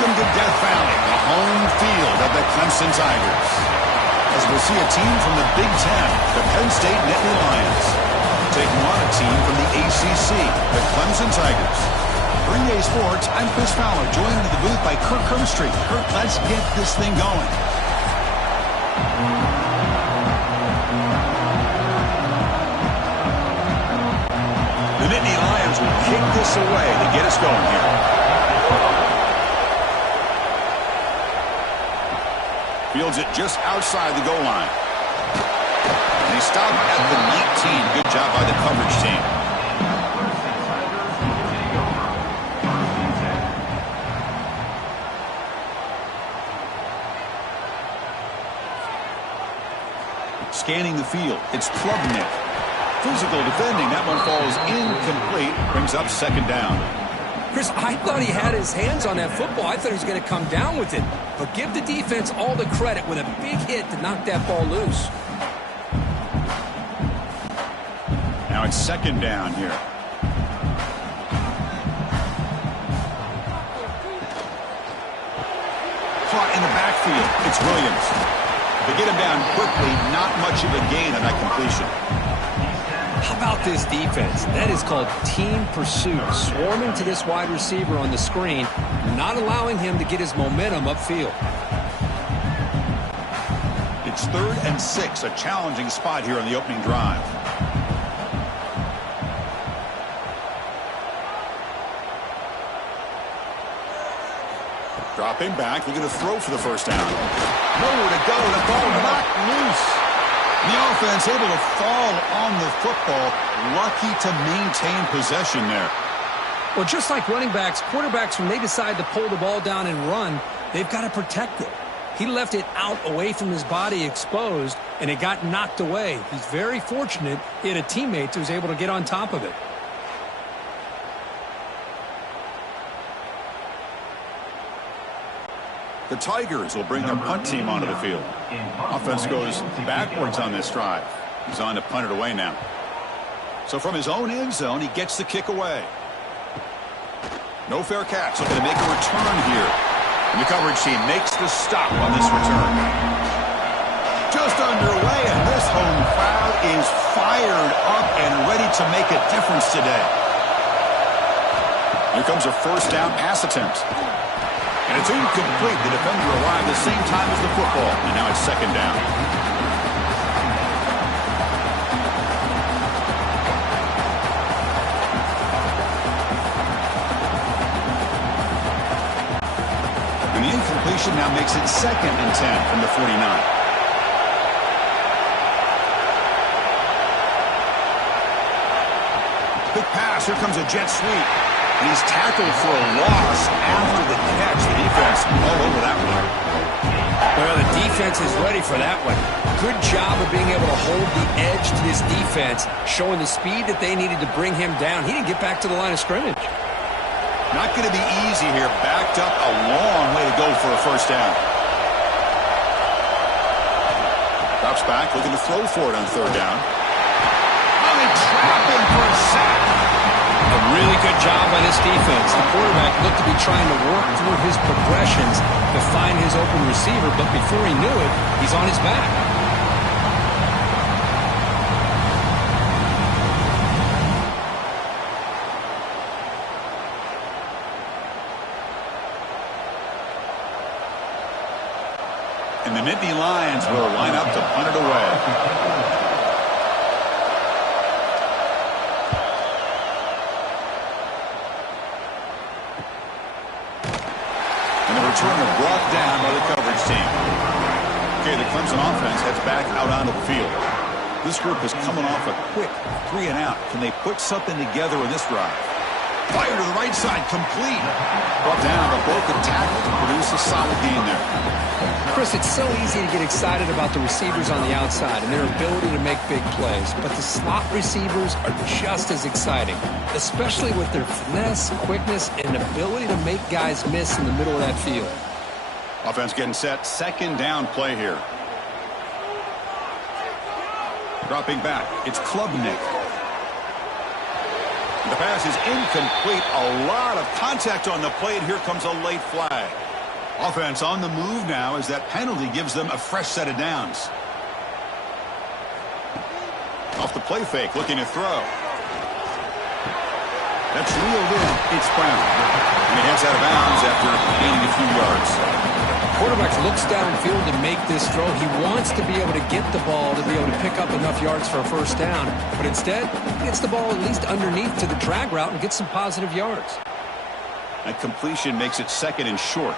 Welcome to Death Valley, the home field of the Clemson Tigers. As we'll see a team from the Big Ten, the Penn State NITTANY Lions, taking on a team from the ACC, the Clemson Tigers. For EA Sports, I'm Chris Fowler, joined into the booth by Kirk Pinstripe. Kirk, let's get this thing going. The NITTANY Lions will kick this away to get us going here. Fields it just outside the goal line. And he stopped at the 19. Good job by the coverage team. Scanning the field. It's Klubnik. Physical defending. That one falls incomplete. Brings up second down. Chris, I thought he had his hands on that football. I thought he was going to come down with it. But give the defense all the credit with a big hit to knock that ball loose. Now it's second down here. Caught in the backfield. It's Williams. They get him down quickly. Not much of a gain on that completion. How about this defense? That is called team pursuit. Swarming to this wide receiver on the screen, not allowing him to get his momentum upfield. It's 3rd and 6, a challenging spot here on the opening drive. Dropping back, looking to throw for the first down. Nowhere to go, the ball knocked loose. The offense able to fall on the football, lucky to maintain possession there. Well, just like running backs, quarterbacks, when they decide to pull the ball down and run, they've got to protect it. He left it out away from his body exposed, and it got knocked away. He's very fortunate he had a teammate who was able to get on top of it. The Tigers will bring their punt team onto the field. Offense goes backwards on this drive. He's on to punt it away now. So from his own end zone, he gets the kick away. No fair catch. Looking to make a return here. And the coverage team makes the stop on this return. Just underway, and this home crowd is fired up and ready to make a difference today. Here comes a first down pass attempt. And it's incomplete. The defender arrived the same time as the football. And now it's second down. And the incompletion now makes it 2nd and 10 from the 49. Quick pass. Here comes a jet sweep. And he's tackled for a loss after the catch. The defense all over that one. Well, the defense is ready for that one. Good job of being able to hold the edge to this defense, showing the speed that they needed to bring him down. He didn't get back to the line of scrimmage. Not going to be easy here. Backed up a long way to go for a first down. Drops back, looking to throw for it on 3rd down. Oh, they trap him for a sack. A really good job by this defense. The quarterback looked to be trying to work through his progressions to find his open receiver, but before he knew it, he's on his back. And the NITTANY Lions will line up to punt it away. Returner brought down by the coverage team. Okay, the Clemson offense heads back out onto the field. This group is coming off a quick 3 and out. Can they put something together in this drive? Fire to the right side, complete. Brought down, a broken tackle to produce a solid gain there. Chris, it's so easy to get excited about the receivers on the outside and their ability to make big plays, but the slot receivers are just as exciting, especially with their finesse, quickness, and ability to make guys miss in the middle of that field. Offense getting set, second down play here. Dropping back, it's Klubnik. The pass is incomplete. A lot of contact on the play, and here comes a late flag. Offense on the move now as that penalty gives them a fresh set of downs. Off the play fake, looking to throw. That's reeled in. It's Brown. And he heads out of bounds after gaining a few yards. Quarterback looks downfield to make this throw. He wants to be able to get the ball to be able to pick up enough yards for a first down. But instead, he gets the ball at least underneath to the drag route and gets some positive yards. That completion makes it 2nd and short.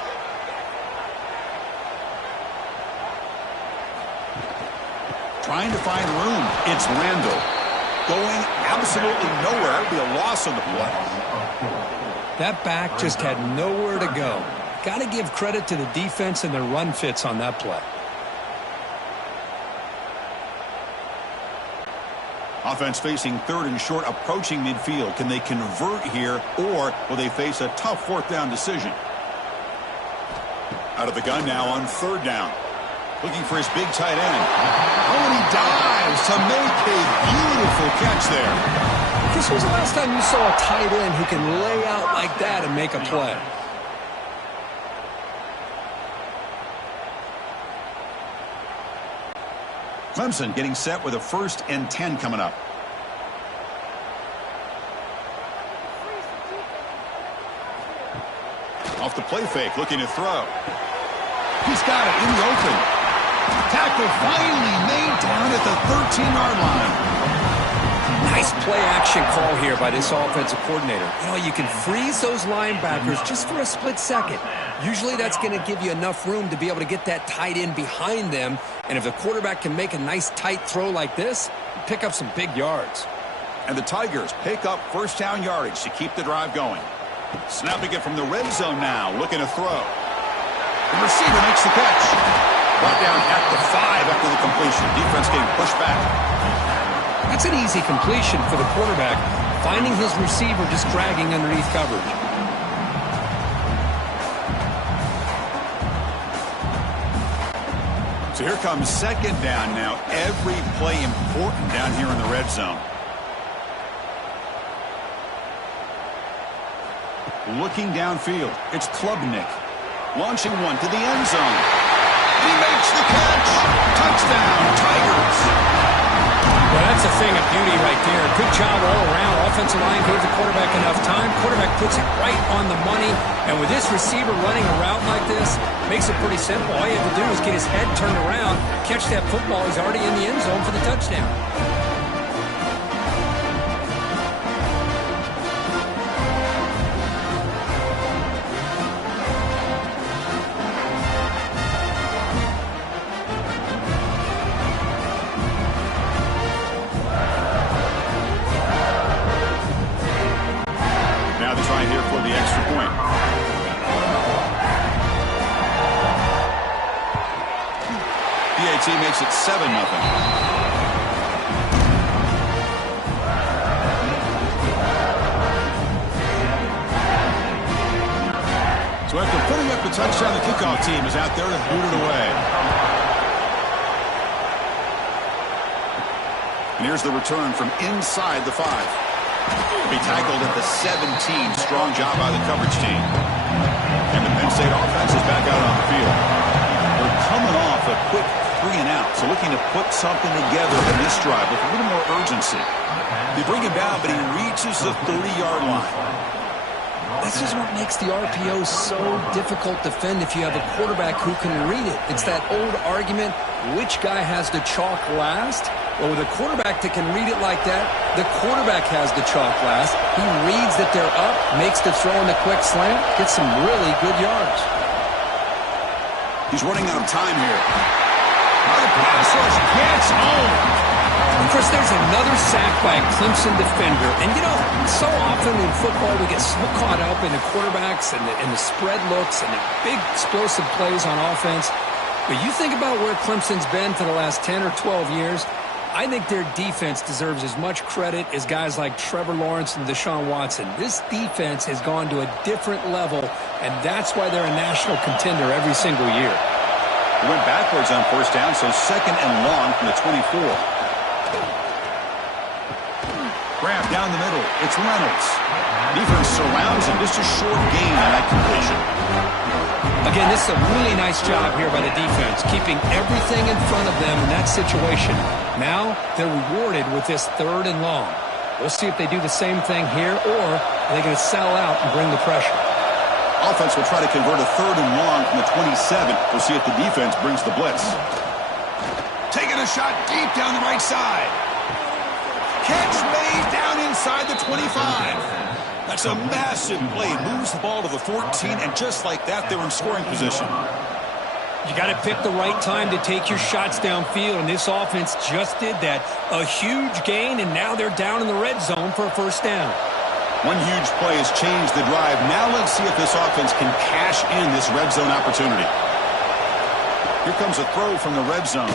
Trying to find room. It's Randall. Going absolutely nowhere. It'll be a loss on the play. That back just had nowhere to go. Got to give credit to the defense and their run fits on that play. Offense facing 3rd and short, approaching midfield. Can they convert here, or will they face a tough 4th down decision? Out of the gun now on 3rd down. Looking for his big tight end. Oh, and he dives to make a beautiful catch there. Chris, when was the last time you saw a tight end who can lay out like that and make a play? Clemson getting set with a 1st and 10 coming up. Off the play fake, looking to throw. He's got it in the open. Tackle finally made down at the 13-yard line. Nice play action call here by this offensive coordinator. You know, you can freeze those linebackers just for a split second. Usually that's going to give you enough room to be able to get that tight end behind them. And if the quarterback can make a nice tight throw like this, pick up some big yards. And the Tigers pick up 1st down yardage to keep the drive going. Snapping it from the red zone now, looking to throw. The receiver makes the catch. Brought down at the 5 after the completion. Defense getting pushed back. That's an easy completion for the quarterback, finding his receiver just dragging underneath coverage. So here comes 2nd down now. Every play important down here in the red zone. Looking downfield, it's Klubnik. Launching one to the end zone. He makes the catch. Touchdown, Tigers. Well, that's a thing of beauty right there. Good job all around. Offensive line gave the quarterback enough time. Quarterback puts it right on the money. And with this receiver running a route like this, makes it pretty simple. All you have to do is get his head turned around, catch that football. He's already in the end zone for the touchdown. Makes it 7-0. So after putting up the touchdown, the kickoff team is out there to boot it away. And here's the return from inside the 5. Be tackled at the 17. Strong job by the coverage team. And the Penn State offense is back out on the field. They're coming off a quick 3 and out, so looking to put something together in this drive with a little more urgency. They bring him down, but he reaches the 30-yard line. This is what makes the RPO so difficult to defend if you have a quarterback who can read it. It's that old argument, which guy has the chalk last? Well, with a quarterback that can read it like that, the quarterback has the chalk last. He reads that they're up, makes the throw in the quick slant, gets some really good yards. He's running out of time here. The pass rush gets home. And Chris, there's another sack by a Clemson defender. And, you know, so often in football we get so caught up in the quarterbacks and the spread looks and the big explosive plays on offense. But you think about where Clemson's been for the last 10 or 12 years, I think their defense deserves as much credit as guys like Trevor Lawrence and Deshaun Watson. This defense has gone to a different level, and that's why they're a national contender every single year. He went backwards on 1st down, so 2nd and long from the 24. Grab down the middle. It's Reynolds. Defense surrounds him. Just a short gain on that completion. Again, this is a really nice job here by the defense, keeping everything in front of them in that situation. Now they're rewarded with this 3rd and long. We'll see if they do the same thing here, or are they going to settle out and bring the pressure. Offense will try to convert a 3rd and long from the 27. We'll see if the defense brings the blitz. Taking a shot deep down the right side. Catch made down inside the 25. That's a massive play. Moves the ball to the 14, and just like that, they're in scoring position. You got to pick the right time to take your shots downfield, and this offense just did that. A huge gain, and now they're down in the red zone for a 1st down. One huge play has changed the drive. Now let's see if this offense can cash in this red zone opportunity. Here comes a throw from the red zone.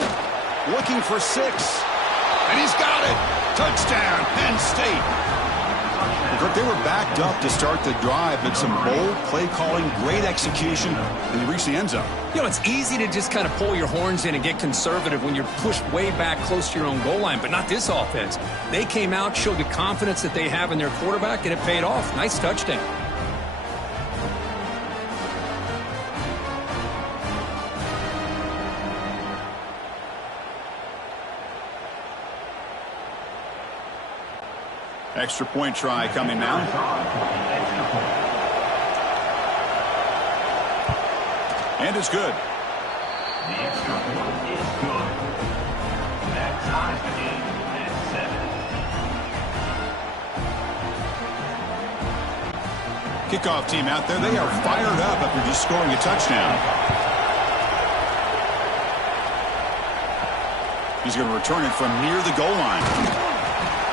Looking for 6. And he's got it. Touchdown, Penn State. They were backed up to start the drive, but some bold play calling, great execution, and they reached the end zone. You know, it's easy to just kind of pull your horns in and get conservative when you're pushed way back close to your own goal line, but not this offense. They came out, showed the confidence that they have in their quarterback, and it paid off. Nice touchdown. Extra point try coming now. And it's good. The extra point is good. That ties the game at 7. Kickoff team out there. They are fired up after just scoring a touchdown. He's going to return it from near the goal line.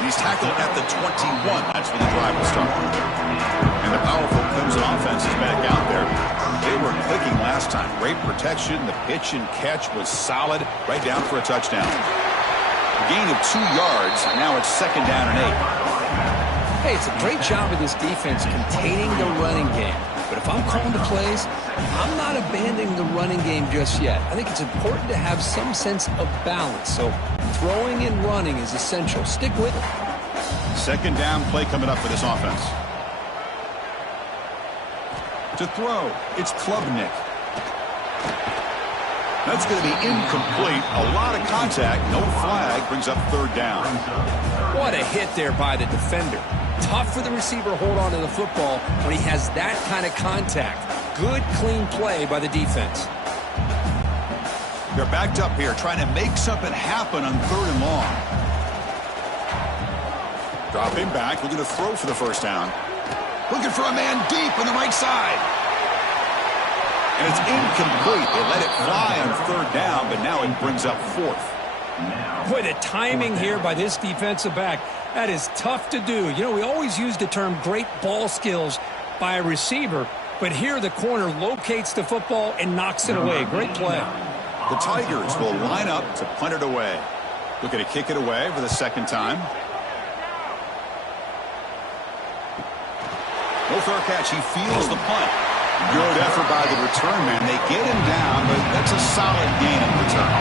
He's tackled at the 21. That's where the drive will start. And the powerful Clemson offense is back out there. They were clicking last time. Great protection. The pitch and catch was solid. Right down for a touchdown. A gain of 2 yards. Now it's 2nd down and 8. Hey, it's a great job of this defense containing the running game. But if I'm calling the plays, I'm not abandoning the running game just yet. I think it's important to have some sense of balance. So throwing and running is essential. Stick with it. 2nd down play coming up for this offense. To throw, it's Klubnik. That's going to be incomplete. A lot of contact. No flag. Brings up 3rd down. What a hit there by the defender. Tough for the receiver to hold on to the football when he has that kind of contact. Good, clean play by the defense. They're backed up here, trying to make something happen on 3rd and long. Dropping back, looking to throw for the 1st down. Looking for a man deep on the right side. And it's incomplete. They let it fly on 3rd down, but now it brings up 4th. Boy, the timing here by this defensive back, that is tough to do. You know, we always use the term great ball skills by a receiver, but here the corner locates the football and knocks it away. Great play. The Tigers will line up to punt it away. Looking to kick it away for the 2nd time. No fair catch. He feels the punt. Good effort by the return man. They get him down, but that's a solid gain in return.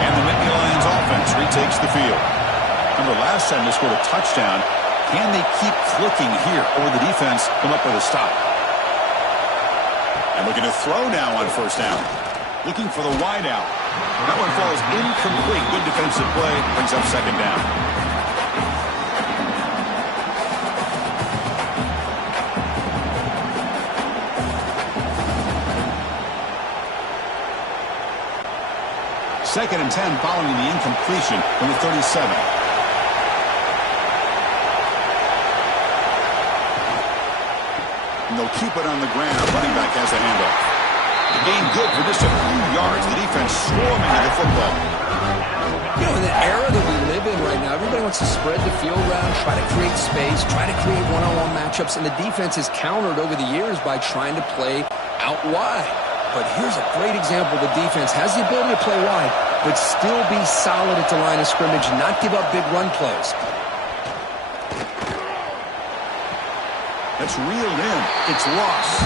And the Nittany Lions offense retakes the field. Remember last time they scored a touchdown. Can they keep clicking here, or will the defense come up with a stop? And looking to throw now on 1st down. Looking for the wideout. That one falls incomplete. Good defensive play. Brings up 2nd down. Second and 10 following the incompletion from the 37. And they'll keep it on the ground. Running back has the handoff. The gain good for just a few yards. The defense swarming to the football. You know, in the era that we live in right now, everybody wants to spread the field around, try to create space, try to create one-on-one matchups, and the defense is countered over the years by trying to play out wide. But here's a great example. The defense has the ability to play wide, but still be solid at the line of scrimmage and not give up big run plays. That's reeled in. It's lost.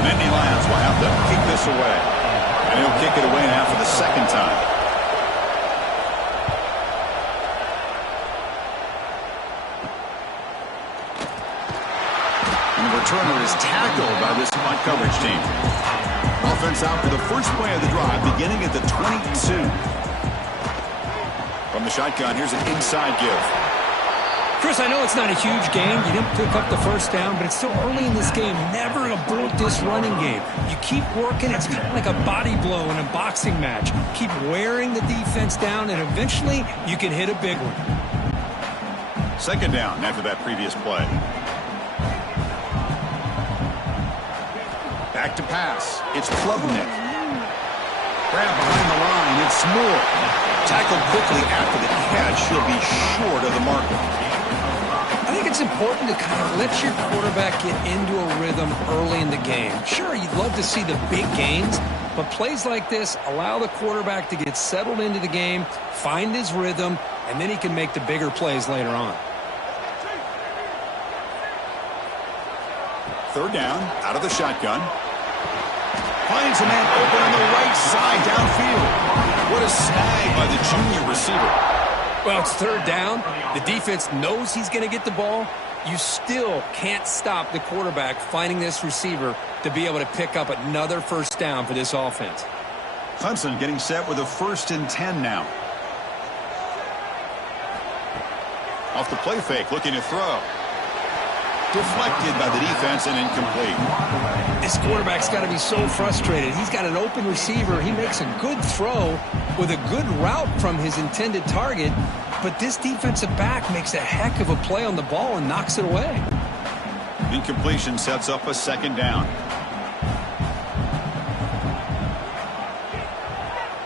Nittany Lions will have to kick this away. And he'll kick it away now for the second time. And the returner is tackled by this punt coverage team. Offense out for the first play of the drive, beginning at the 22. From the shotgun, here's an inside give. Chris, I know it's not a huge game. You didn't pick up the first down, but it's still early in this game. Never abort this running game. You keep working. It's kind of like a body blow in a boxing match. Keep wearing the defense down, and eventually you can hit a big one. Second down after that previous play. Back to pass. It's Klubnik. Grab behind the line. It's Moore. Tackled quickly after the catch. He'll be short of the marker. I think it's important to kind of let your quarterback get into a rhythm early in the game. Sure, you'd love to see the big gains, but plays like this allow the quarterback to get settled into the game, find his rhythm, and then he can make the bigger plays later on. Third down, out of the shotgun. Finds a man open on the right side downfield. What a snag by the junior receiver. Well, it's third down. The defense knows he's going to get the ball. You still can't stop the quarterback finding this receiver to be able to pick up another first down for this offense. Clemson getting set with a 1st and 10 now. Off the play fake, looking to throw. Deflected by the defense and incomplete. This quarterback's got to be so frustrated. He's got an open receiver. He makes a good throw with a good route from his intended target, but this defensive back makes a heck of a play on the ball and knocks it away. Incompletion sets up a second down.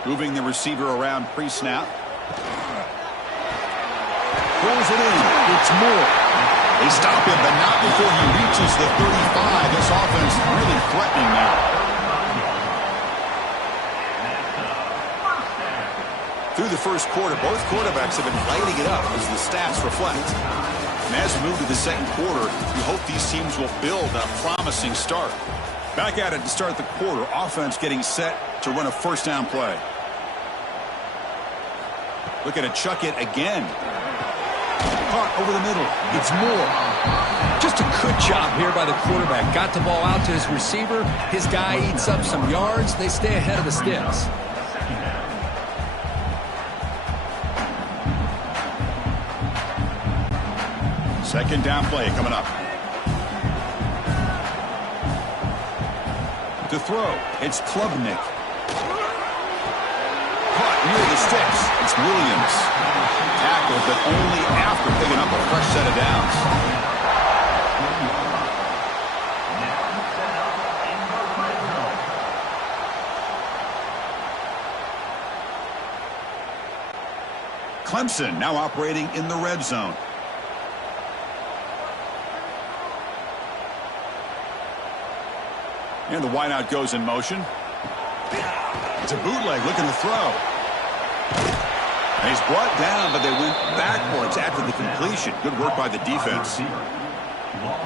Moving the receiver around pre-snap. Pulls it in. It's Moore. They stop him, but not before he reaches the 35. This offense really threatening now. Through the first quarter, both quarterbacks have been lighting it up as the stats reflect. And as we move to the second quarter, we hope these teams will build a promising start. Back at it to start the quarter. Offense getting set to run a first down play. Looking to chuck it again. Caught over the middle. It's Moore. Just a good job here by the quarterback. Got the ball out to his receiver. His guy eats up some yards. They stay ahead of the sticks. Second down play coming up. To throw, it's Klubnik. Caught near the sticks. It's Williams. Tackled, but only after picking up a fresh set of downs. Clemson now operating in the red zone. And the wideout goes in motion. It's a bootleg looking to throw. And he's brought down, but they went backwards after the completion. Good work by the defense.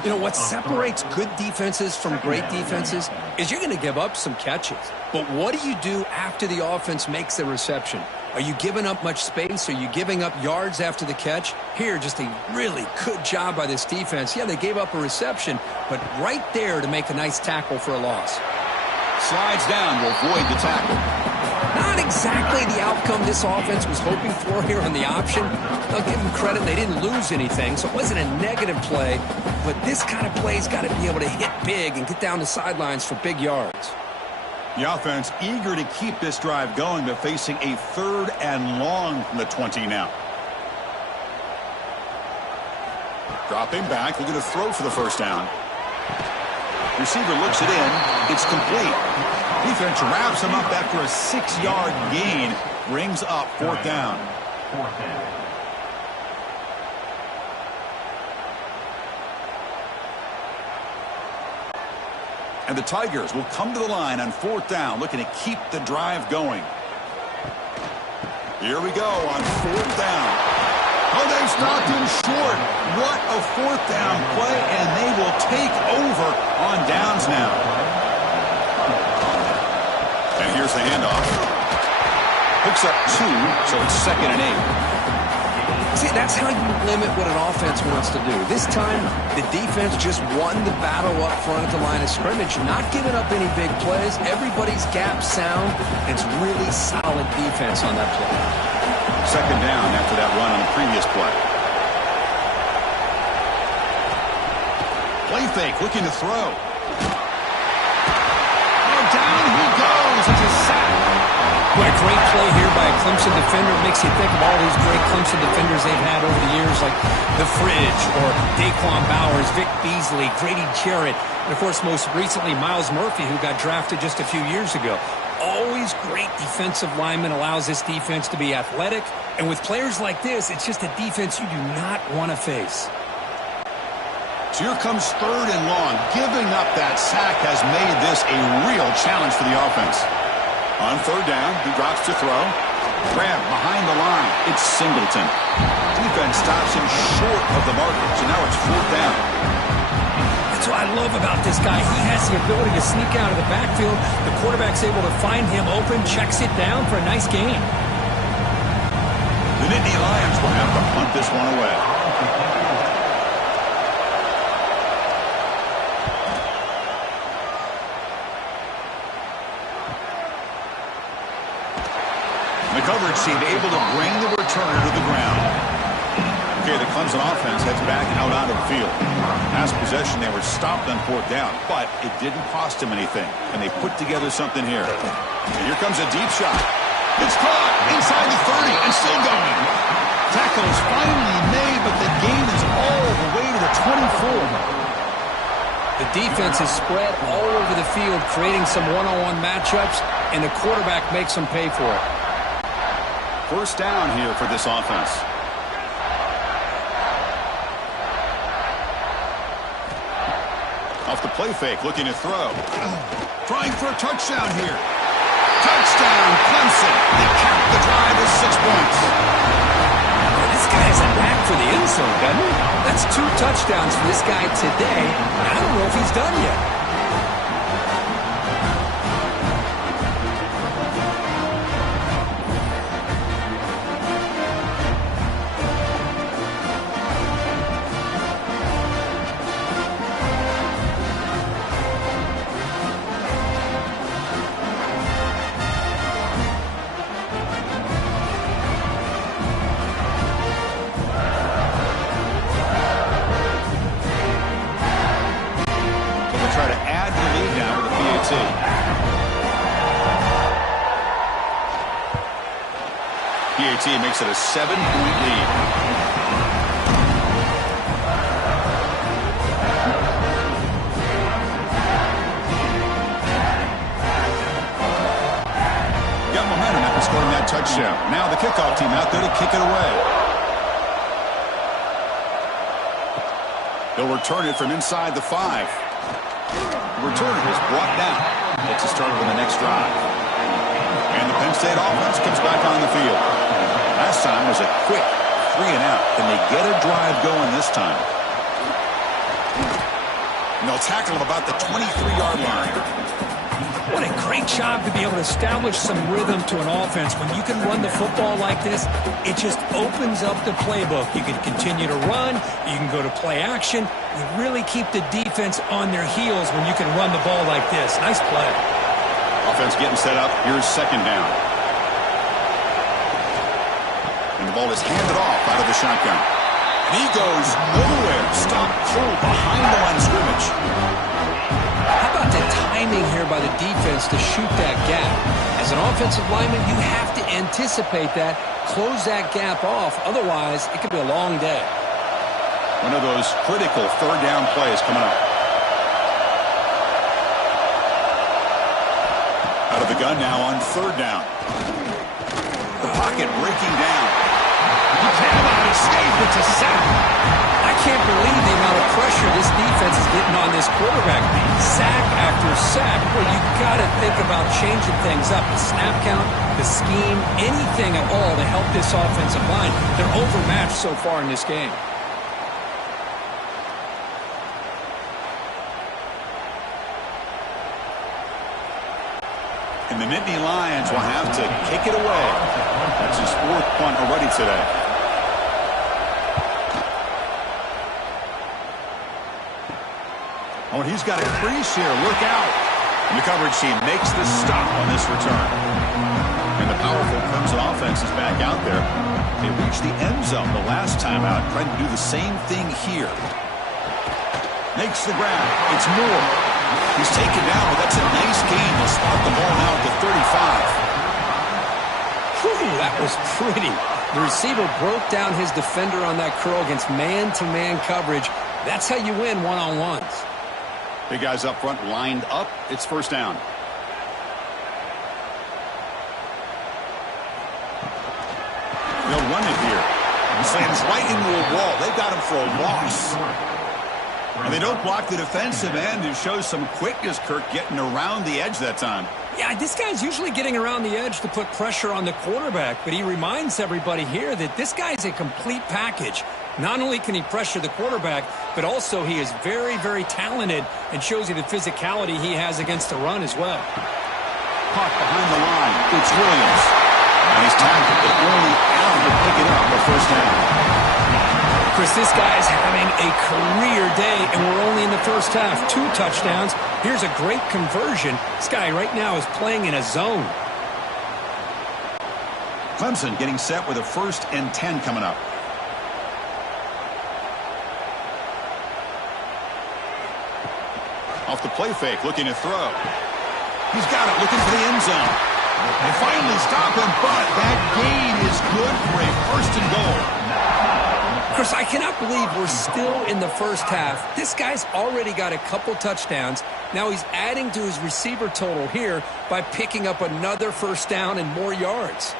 You know, what separates good defenses from great defenses is you're going to give up some catches. But what do you do after the offense makes the reception? Are you giving up much space? Are you giving up yards after the catch? Here, just a really good job by this defense. Yeah, they gave up a reception, but right there to make a nice tackle for a loss. Slides down to avoid the tackle. Not exactly the outcome this offense was hoping for here on the option. I'll give them credit. They didn't lose anything, so it wasn't a negative play. But this kind of play's got to be able to hit big and get down the sidelines for big yards. The offense eager to keep this drive going, but facing a 3rd and long from the 20 now. Dropping back, looking to throw for the first down. Receiver looks it in. It's complete. Defense wraps him up after a 6-yard gain. Brings up 4th down. And the Tigers will come to the line on 4th down, looking to keep the drive going. Here we go on 4th down. Oh, they stopped him short. What a 4th down play, and they will take over on downs now. And here's the handoff. Picks up 2, so it's 2nd and 8. See, that's how you limit what an offense wants to do. This time, the defense just won the battle up front at the line of scrimmage, not giving up any big plays. Everybody's gap sound. It's really solid defense on that play. 2nd down after that run on the previous play. Play fake, looking to throw. And down he goes. It's a sack. What a great play here by a Clemson defender. Makes you think of all these great Clemson defenders they've had over the years, like The Fridge or Daquan Bowers, Vic Beasley, Grady Jarrett, and, of course, most recently, Myles Murphy, who got drafted just a few years ago. Always great defensive lineman, allows this defense to be athletic. And with players like this, it's just a defense you do not want to face. So here comes 3rd and long. Giving up that sack has made this a real challenge for the offense. On 3rd down, he drops to throw. Grab behind the line. It's Singleton. Defense stops him short of the marker, so now it's 4th down. That's what I love about this guy. He has the ability to sneak out of the backfield. The quarterback's able to find him open, checks it down for a nice gain. The Nittany Lions will have to punt this one away. The coverage team able to bring the returner to the ground. Okay, the Clemson offense heads back out onto the field. Last possession, they were stopped on 4th down, but it didn't cost them anything, and they put together something here. And here comes a deep shot. It's caught inside the 30 and still going. Tackle is finally made, but the gain is all the way to the 24. The defense is spread all over the field, creating some one-on-one matchups, and the quarterback makes them pay for it. 1st down here for this offense. Off the play fake, looking to throw. Trying for a touchdown here. Touchdown, Clemson. They cap the drive with 6 points. This guy has a knack for the end zone, doesn't he? That's 2 touchdowns for this guy today. I don't know if he's done yet. PAT makes it a 7-point lead. Got momentum after scoring that touchdown. Now the kickoff team out there to kick it away. They'll return it from inside the 5. The return is brought down. Gets us started on the next drive. And the Penn State offense comes back on the field. Last time was a quick 3-and-out. Can they get a drive going this time? And they'll tackle him about the 23-yard line. What a great job to be able to establish some rhythm to an offense. When you can run the football like this, it just opens up the playbook. You can continue to run. You can go to play action. You really keep the defense on their heels when you can run the ball like this. Nice play. Offense getting set up. Here's 2nd down. And the ball is handed off out of the shotgun. And he goes nowhere. Stop pull behind the line of scrimmage. How about the timing here by the defense to shoot that gap? As an offensive lineman, you have to anticipate that, close that gap off. Otherwise, it could be a long day. One of those critical 3rd down plays coming up. Out of the gun now on 3rd down. The pocket breaking down. He cannot escape. It's a sack. I can't believe the amount of pressure this defense is getting on this quarterback. Sack after sack. Well, you got to think about changing things up. The snap count, the scheme, anything at all to help this offensive line. They're overmatched so far in this game. And the Nittany Lions will have to kick it away. That's his 4th punt already today. Oh, and he's got a crease here. Look out. And the coverage team makes the stop on this return. And the powerful Clemson offense is back out there. They reached the end zone the last time out, trying to do the same thing here. Makes the grab. It's Moore. He's taken down, but that's a nice gain. They'll spot the ball now at the 35. Whew, that was pretty. The receiver broke down his defender on that curl against man-to-man coverage. That's how you win one-on-ones. Big guys up front lined up. It's first down. They'll run it here. He slams right into a wall. They've got him for a loss. And they don't block the defensive end. It shows some quickness, Kirk, getting around the edge that time. Yeah, this guy's usually getting around the edge to put pressure on the quarterback, but he reminds everybody here that this guy's a complete package. Not only can he pressure the quarterback, but also he is very, very talented and shows you the physicality he has against the run as well. Caught behind the line. It's Williams. And he's tackled, but only Allen to pick it up a first down. Chris, this guy's having a career day, and we're only in the first half. 2 touchdowns. Here's a great conversion. This guy right now is playing in a zone. Clemson getting set with a 1st and 10 coming up. Off the play fake, looking to throw. He's got it, looking for the end zone. They finally stop him, but that gain is good for a 1st and goal. Chris, I cannot believe we're still in the first half. This guy's already got a couple touchdowns. Now he's adding to his receiver total here by picking up another first down and more yards.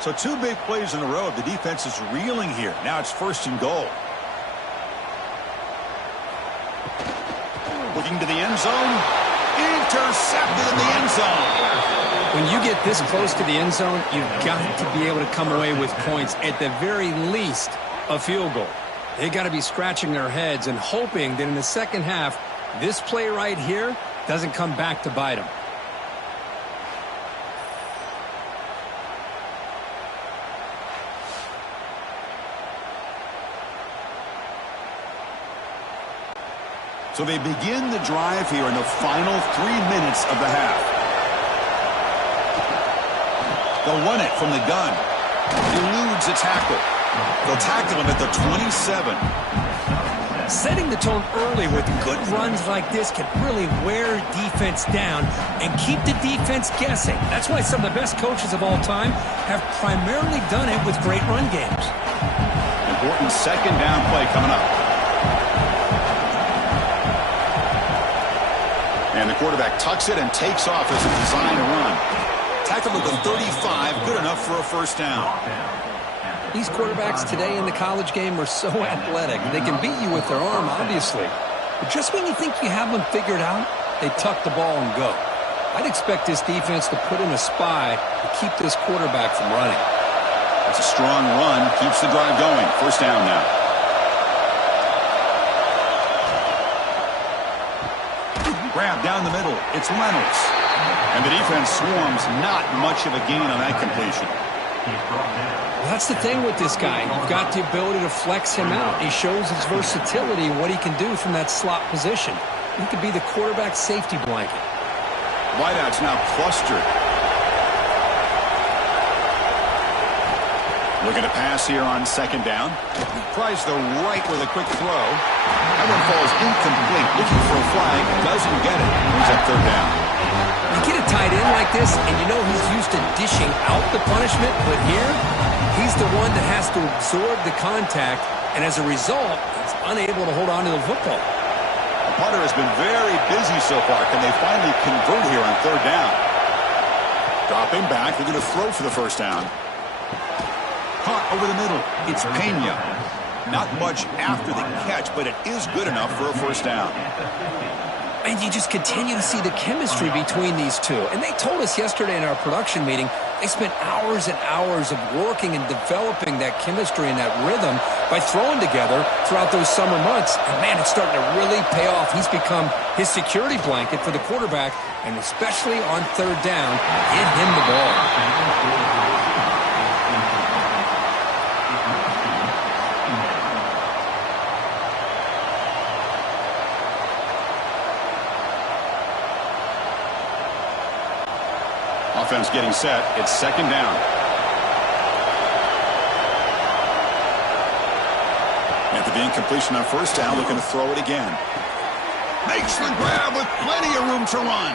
So 2 big plays in a row. The defense is reeling here. Now it's 1st and goal. Looking to the end zone. Intercepted in the end zone. When you get this close to the end zone, you've got to be able to come away with points, at the very least a field goal. They got to be scratching their heads and hoping that in the second half, this play right here doesn't come back to bite them. So they begin the drive here in the final 3 minutes of the half. They'll run it from the gun. Eludes a tackle. They'll tackle him at the 27. Setting the tone early with good runs like this can really wear defense down and keep the defense guessing. That's why some of the best coaches of all time have primarily done it with great run games. Important 2nd down play coming up. And the quarterback tucks it and takes off as a design to run. Tackled at the 35, good enough for a first down. These quarterbacks today in the college game are so athletic. They can beat you with their arm, obviously. But just when you think you have them figured out, they tuck the ball and go. I'd expect this defense to put in a spy to keep this quarterback from running. It's a strong run, keeps the drive going. First down now. Grab down the middle. It's Reynolds. And the defense swarms. Not much of a gain on that completion. Well, that's the thing with this guy. You've got the ability to flex him out. He shows his versatility and what he can do from that slot position. He could be the quarterback safety blanket. Wideouts now clustered. Looking to pass here on 2nd down. Tries the right with a quick throw. That one falls incomplete. Looking for a flag. Doesn't get it. He's at 3rd down. You get a tight end like this, and you know he's used to dishing out the punishment, but here, he's the one that has to absorb the contact, and as a result, he's unable to hold on to the football. The punter has been very busy so far. Can they finally convert here on 3rd down? Dropping back. They're going to throw for the first down. Caught over the middle. It's Pena. Not much after the catch, but it is good enough for a first down. And you just continue to see the chemistry between these two. And they told us yesterday in our production meeting, they spent hours and hours of working and developing that chemistry and that rhythm by throwing together throughout those summer months. And, man, it's starting to really pay off. He's become his security blanket for the quarterback, and especially on third down, get him the ball. Offense getting set. It's second down. After the incompletion on first down, looking to throw it again. Makes the grab with plenty of room to run.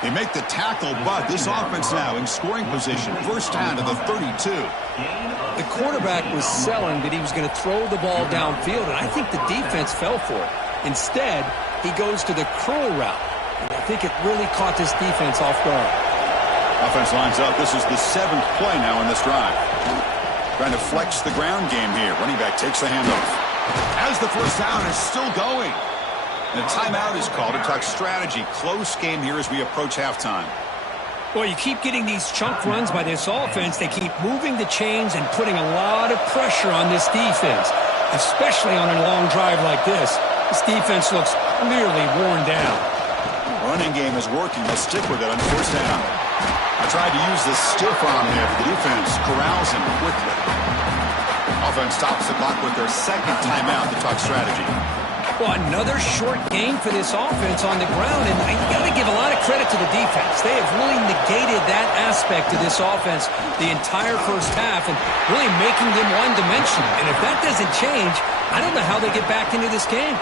They make the tackle, but this offense now in scoring position. First down to the 32. The quarterback was selling that he was going to throw the ball downfield, and I think the defense fell for it. Instead, he goes to the curl route. And I think it really caught this defense off guard. Offense lines up. This is the 7th play now in this drive. Trying to flex the ground game here. Running back takes the handoff. As the first down is still going. And a timeout is called to talk strategy. Close game here as we approach halftime. Well, you keep getting these chunk runs by this offense. They keep moving the chains and putting a lot of pressure on this defense, especially on a long drive like this. This defense looks clearly worn down. Running game is working. They'll stick with it on first down. I tried to use the stiff arm here for the defense. Corrals him quickly. Offense stops the clock with their second timeout to talk strategy. Well, another short game for this offense on the ground, and you got to give a lot of credit to the defense. They have really negated that aspect of this offense the entire first half and really making them one-dimensional. And if that doesn't change, I don't know how they get back into this game.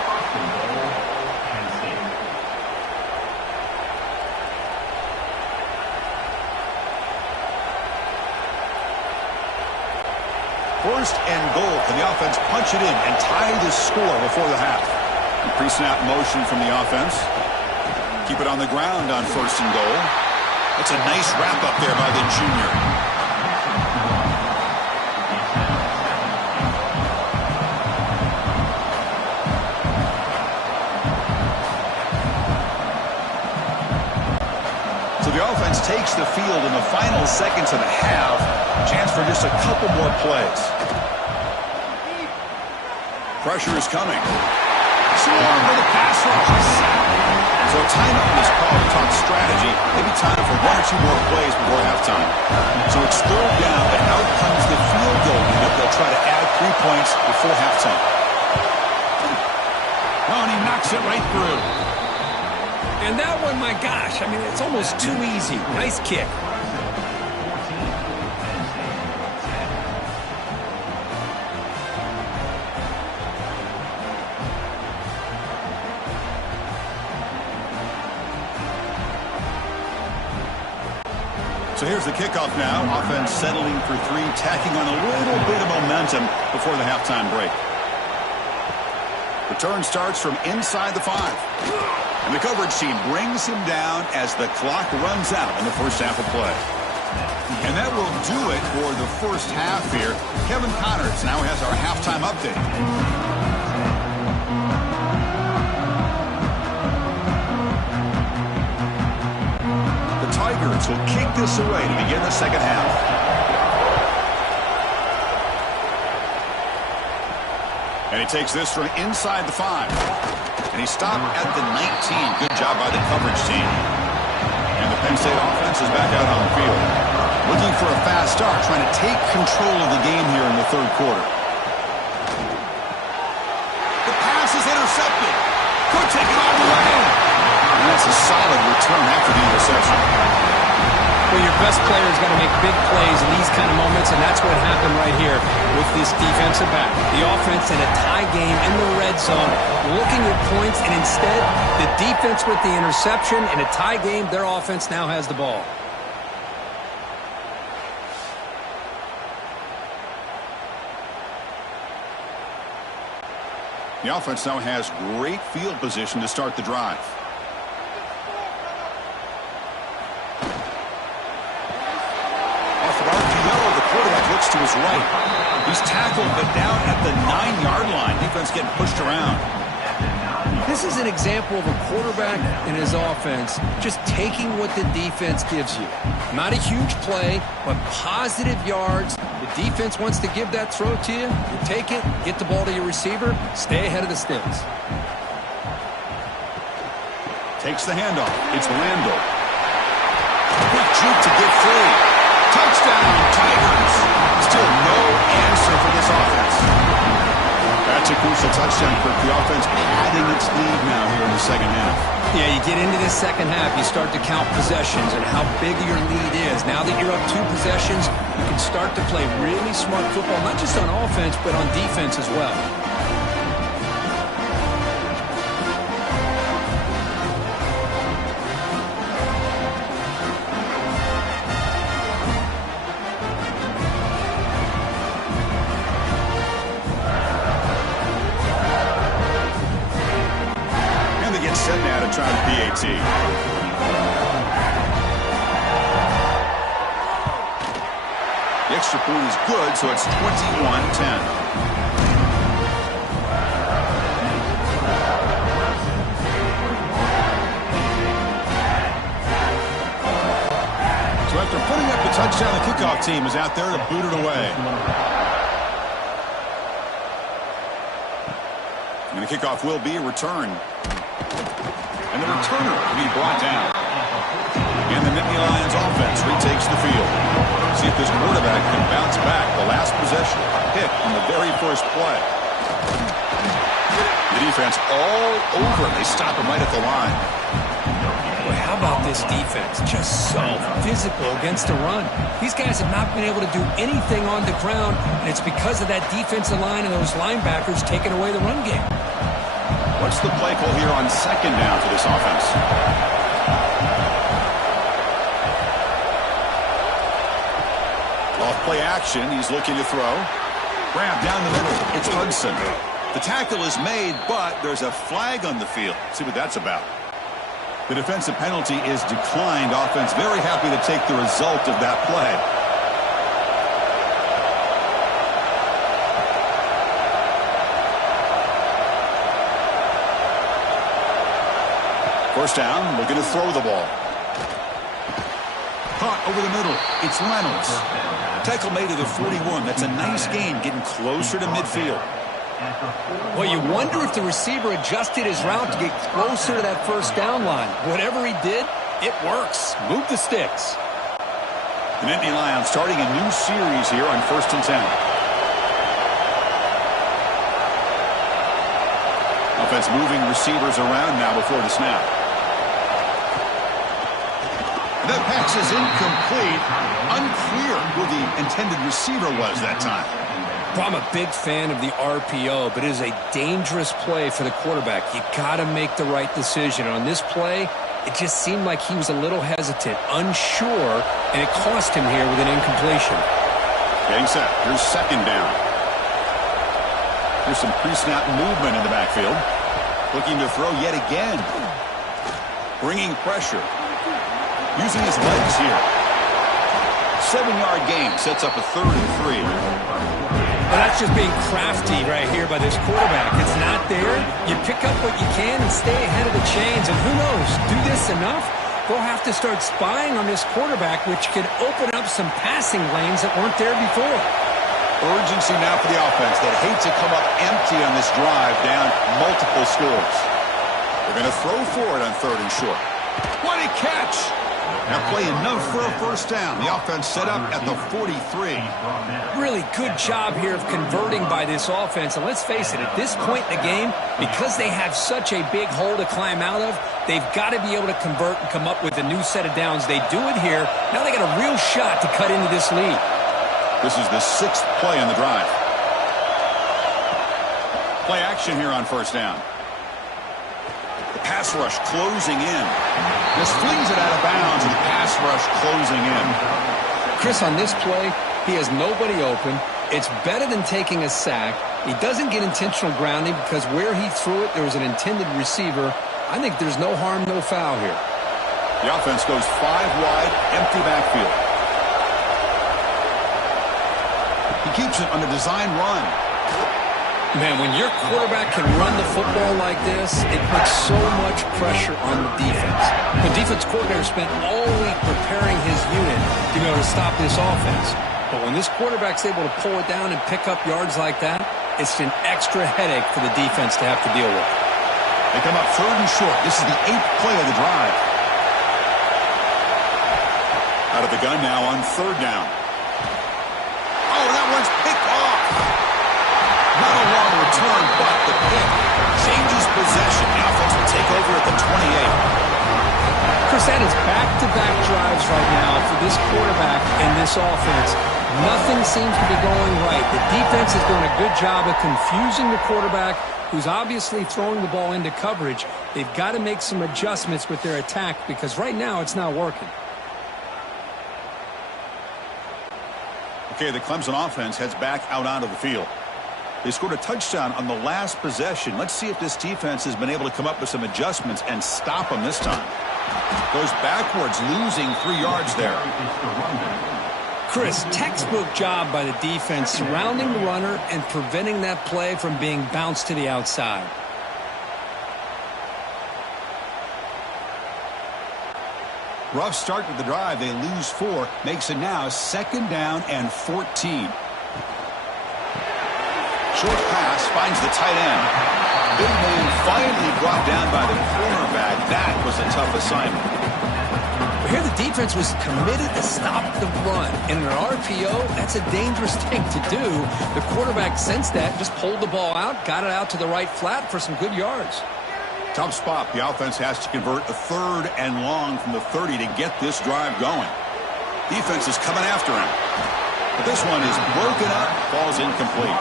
First and goal. Can the offense punch it in and tie the score before the half? Pre-snap motion from the offense. Keep it on the ground on first and goal. That's a nice wrap-up there by the junior. So the offense takes the field in the final seconds of the half. Chance for just a couple more plays. Pressure is coming. Swarm with a pass rush. So a timeout is called to talk strategy. Maybe time for 1 or 2 more plays before halftime. So it's third down, and out comes the field goal unit. They'll try to add 3 points before halftime. Oh, and he knocks it right through. And that one, my gosh, I mean, it's almost too easy. Nice kick. So here's the kickoff now. Offense settling for 3, tacking on a little bit of momentum before the halftime break. Return starts from inside the 5. And the coverage team brings him down as the clock runs out in the first half of play. And that will do it for the first half here. Kevin Connors now has our halftime update. The Tigers will kick this away to begin the second half. And he takes this from inside the 5. And he stopped at the 19. Good job by the coverage team. And the Penn State offense is back out on the field. Looking for a fast start, trying to take control of the game here in the third quarter. The pass is intercepted. Could take it all the way. And that's a solid return after the interception. Well, your best player's got to make big plays in these kind of moments, and that's what happened right here with this defensive back. The offense in a tie game in the red zone, looking at points, and instead, the defense with the interception. In a tie game, their offense now has the ball. The offense now has great field position to start the drive. To his right. He's tackled, but down at the 9-yard line. Defense getting pushed around. This This is an example of a quarterback and his offense just taking what the defense gives you. Not a huge play, but positive yards. The defense wants to give that throw to you. You take it, get the ball to your receiver, stay ahead of the sticks. Takes the handoff. It's Randall. Quick juke to get free. Touchdown, Tigers. Still no answer for this offense. That's a crucial touchdown, Kirk. The offense adding its lead now here in the second half. Yeah, you get into this second half, you start to count possessions and how big your lead is. Now that you're up 2 possessions, you can start to play really smart football, not just on offense, but on defense as well. Try the PAT. The extra point is good, so it's 21-10. So after putting up the touchdown, the kickoff team is out there to boot it away. And the kickoff will be a return. And the returner will be brought down. And the Nittany Lions offense retakes the field. See if this quarterback can bounce back. The last possession, hit on the very first play. The defense all over. They stop him right at the line. Boy, how about this defense? Just so physical against the run. These guys have not been able to do anything on the ground, and it's because of that defensive line and those linebackers taking away the run game. What's the play call here on second down for this offense? Off play action, he's looking to throw. Grab down the middle, it's Hudson. The tackle is made, but there's a flag on the field. See what that's about. The defensive penalty is declined. Offense very happy to take the result of that play. First down, looking to throw the ball. Caught over the middle. It's Reynolds. Tackle made at the 41. That's a nice gain, getting closer to midfield. Well, you wonder if the receiver adjusted his route to get closer to that first down line. Whatever he did, it works. Move the sticks. The Nittany Lions starting a new series here on 1st and 10. Offense moving receivers around now before the snap. That pass is incomplete. Unclear who the intended receiver was that time. Well, I'm a big fan of the RPO, but it is a dangerous play for the quarterback. You got to make the right decision. On this play, it just seemed like he was a little hesitant, unsure, and it cost him here with an incompletion. Getting set. Here's second down. Here's some pre-snap movement in the backfield. Looking to throw yet again. Bringing pressure. Using his legs here. 7-yard gain sets up a 3rd and 3. Well, that's just being crafty right here by this quarterback. It's not there. You pick up what you can and stay ahead of the chains. And who knows, do this enough, we'll have to start spying on this quarterback, which could open up some passing lanes that weren't there before. Urgency now for the offense that hate to come up empty on this drive, down multiple scores. They're going to throw for it on 3rd and short. What a catch! Now play enough for a first down. The offense set up at the 43. Really good job here of converting by this offense. And let's face it, at this point in the game, because they have such a big hole to climb out of, they've got to be able to convert and come up with a new set of downs. They do it here. Now they got a real shot to cut into this lead. This is the 6th play in the drive. Play action here on first down. The pass rush closing in. Just flings it out of bounds, and the pass rush closing in. Chris, on this play, he has nobody open. It's better than taking a sack. He doesn't get intentional grounding because where he threw it, there was an intended receiver. I think there's no harm, no foul here. The offense goes 5 wide, empty backfield. He keeps it on the design run. Man, when your quarterback can run the football like this, it puts so much pressure on the defense. The defense coordinator spent all week preparing his unit to be able to stop this offense. But when this quarterback's able to pull it down and pick up yards like that, it's an extra headache for the defense to have to deal with. They come up 3rd and short. This is the 8th play of the drive. Out of the gun now on 3rd down. Oh, that one's picked off. Not a long return, but the pick changes possession. The offense will take over at the 28. Chris, that is back-to-back drives right now for this quarterback and this offense. Nothing seems to be going right. The defense is doing a good job of confusing the quarterback, who's obviously throwing the ball into coverage. They've got to make some adjustments with their attack because right now it's not working. Okay, the Clemson offense heads back out onto the field. They scored a touchdown on the last possession. Let's see if this defense has been able to come up with some adjustments and stop them this time. Goes backwards, losing 3 yards there. Chris, textbook job by the defense surrounding the runner and preventing that play from being bounced to the outside. Rough start to the drive. They lose 4. Makes it now 2nd down and 14. Short pass finds the tight end. Big man finally brought down by the cornerback. That was a tough assignment. But here the defense was committed to stop the run. In an RPO, that's a dangerous thing to do. The quarterback sensed that, just pulled the ball out, got it out to the right flat for some good yards. Tough spot. The offense has to convert a 3rd and long from the 30 to get this drive going. Defense is coming after him. But this one is broken up, falls incomplete.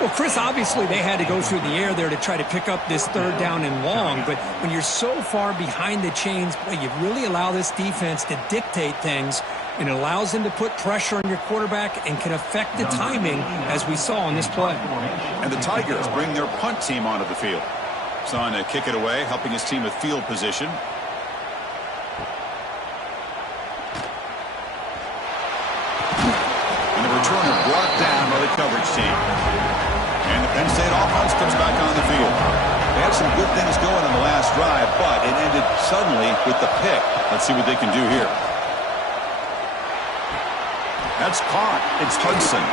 Well, Chris, obviously they had to go through the air there to try to pick up this 3rd down and long, but when you're so far behind the chains, boy, you really allow this defense to dictate things, and it allows them to put pressure on your quarterback and can affect the timing, as we saw on this play. And the Tigers bring their punt team onto the field. He's on to kick it away, helping his team with field position. And the returner brought down by the coverage team. And the Penn State offense comes back on the field. They had some good things going on the last drive, but it ended suddenly with the pick. Let's see what they can do here. That's caught. It's Hudson.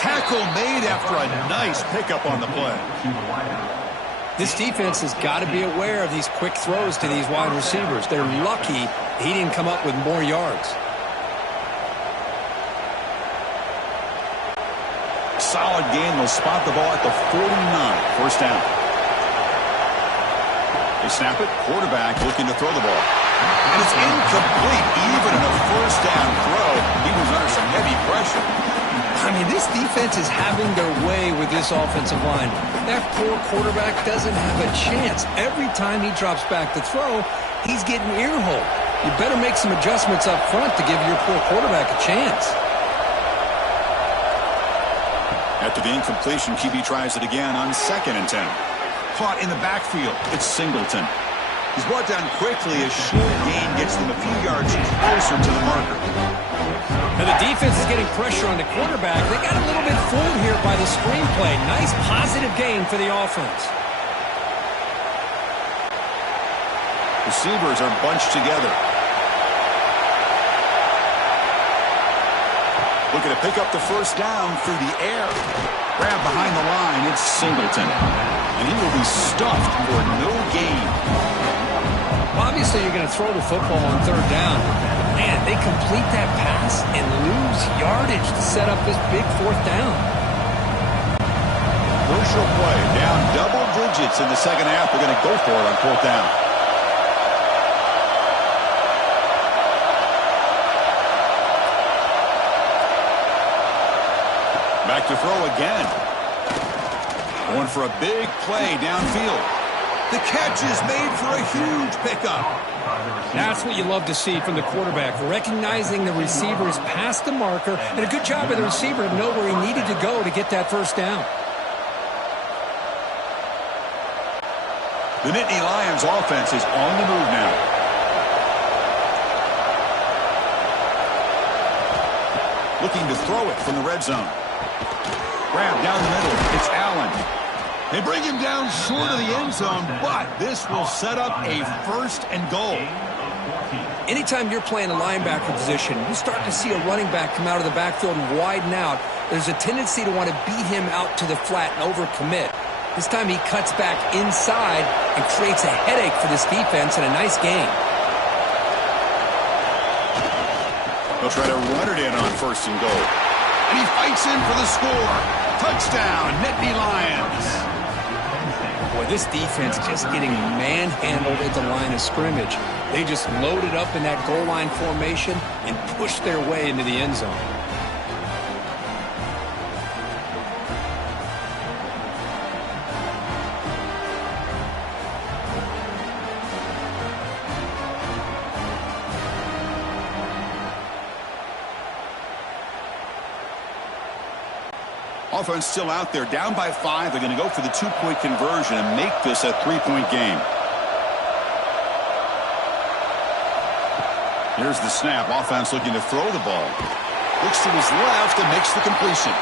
Tackle made after a nice pickup on the play. This defense has got to be aware of these quick throws to these wide receivers. They're lucky he didn't come up with more yards. Solid game. They'll spot the ball at the 49. 1st down. They snap it. Quarterback looking to throw the ball. And it's incomplete. Even in a 1st down throw, he was under some heavy pressure. I mean, this defense is having their way with this offensive line. That poor quarterback doesn't have a chance. Every time he drops back to throw, he's getting ear-holed. You better make some adjustments up front to give your poor quarterback a chance. After the incompletion, QB tries it again on 2nd and 10. Caught in the backfield. It's Singleton. He's brought down quickly. A short gain gets them a few yards closer to the marker. Now the defense is getting pressure on the quarterback. They got a little bit fooled here by the screenplay. Nice positive gain for the offense. Receivers are bunched together. Looking to pick up the 1st down through the air. Grab behind the line. It's Singleton. And he will be stuffed for no gain. Well, obviously, you're going to throw the football on 3rd down. Man, they complete that pass and lose yardage to set up this big 4th down. Crucial play. Down double digits in the 2nd half. They're going to go for it on 4th down. Back to throw again. Going for a big play downfield. The catch is made for a huge pickup. That's what you love to see from the quarterback, recognizing the receiver's past the marker, and a good job by the receiver to know where he needed to go to get that 1st down. The Nittany Lions offense is on the move now. Looking to throw it from the red zone. Grab down the middle. It's Allen. They bring him down short of the end zone, but this will set up a 1st and goal. Anytime you're playing a linebacker position, you start to see a running back come out of the backfield and widen out. There's a tendency to want to beat him out to the flat and overcommit. This time he cuts back inside and creates a headache for this defense and a nice gain. They'll try to run it in on 1st and goal. And he fights in for the score. Touchdown, Nittany Lions. Boy, this defense just getting manhandled at the line of scrimmage. They just loaded up in that goal line formation and pushed their way into the end zone. Offense still out there, down by 5. They're going to go for the 2-point conversion and make this a 3-point game. Here's the snap. Offense looking to throw the ball. Looks to his left and makes the completion.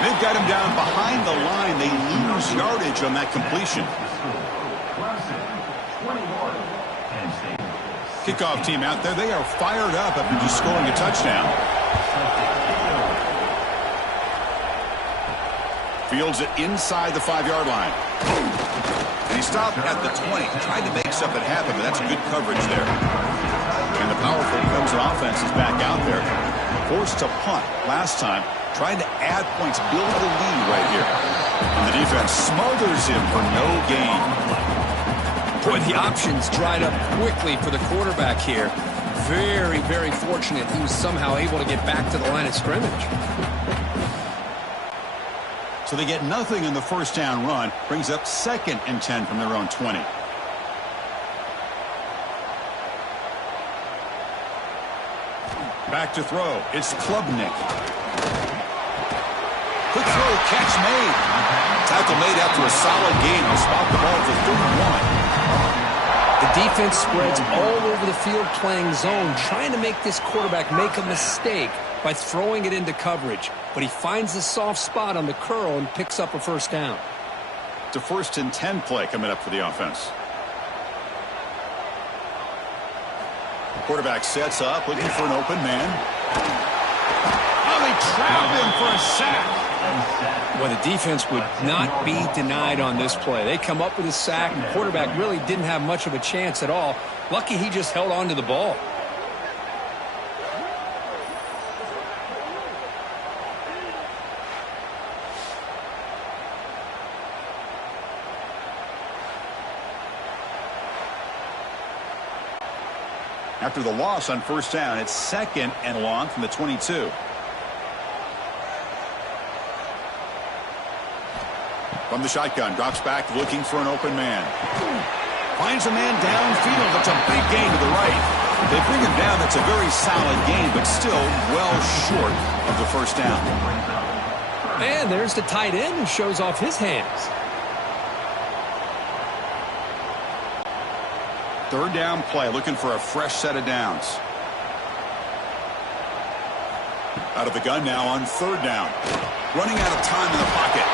They've got him down behind the line. They lose yardage on that completion. Kickoff team out there. They are fired up after just scoring a touchdown. Fields it inside the 5-yard line. And he stopped at the 20. Tried to make something happen, but that's good coverage there. And the powerful Clemson offense is back out there. Forced to punt last time. Trying to add points, build the lead right here. And the defense smothers him for no gain. Boy, the options dried up quickly for the quarterback here. Very, very fortunate he was somehow able to get back to the line of scrimmage. So they get nothing in the 1st down run. Brings up 2nd and 10 from their own 20. Back to throw. It's Klubnik. Quick throw, catch made. Tackle made after a solid gain. They'll spot the ball for 31. The defense spreads all over the field playing zone, trying to make this quarterback make a mistake by throwing it into coverage. But he finds the soft spot on the curl and picks up a 1st down. It's a 1st and 10 play coming up for the offense. Quarterback sets up, looking for an open man. Oh, they trap him for a sack. Well, the defense would not be denied on this play. They come up with a sack, and the quarterback really didn't have much of a chance at all. Lucky he just held on to the ball. After the loss on 1st down, it's 2nd and long from the 22. From the shotgun, drops back looking for an open man. Finds a man downfield. That's a big gain to the right. They bring him down. That's a very solid gain, but still well short of the 1st down. And there's the tight end who shows off his hands. 3rd down play, looking for a fresh set of downs. Out of the gun now on 3rd down. Running out of time in the pocket.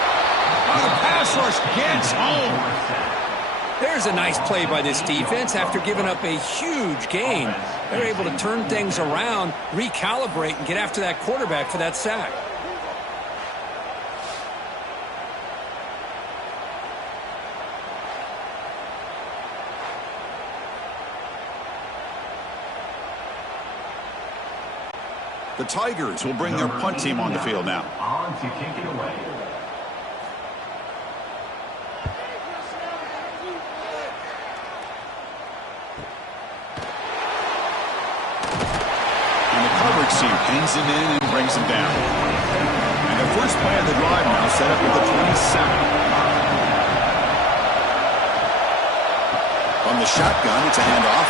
Oh, the pass rush gets home. There's a nice play by this defense after giving up a huge gain. They're able to turn things around, recalibrate, and get after that quarterback for that sack. The Tigers will bring their punt team on the field now. On to kick it away. And the coverage team pins him in and brings him down. And the first play of the drive now set up at the 27. From the shotgun, it's a handoff.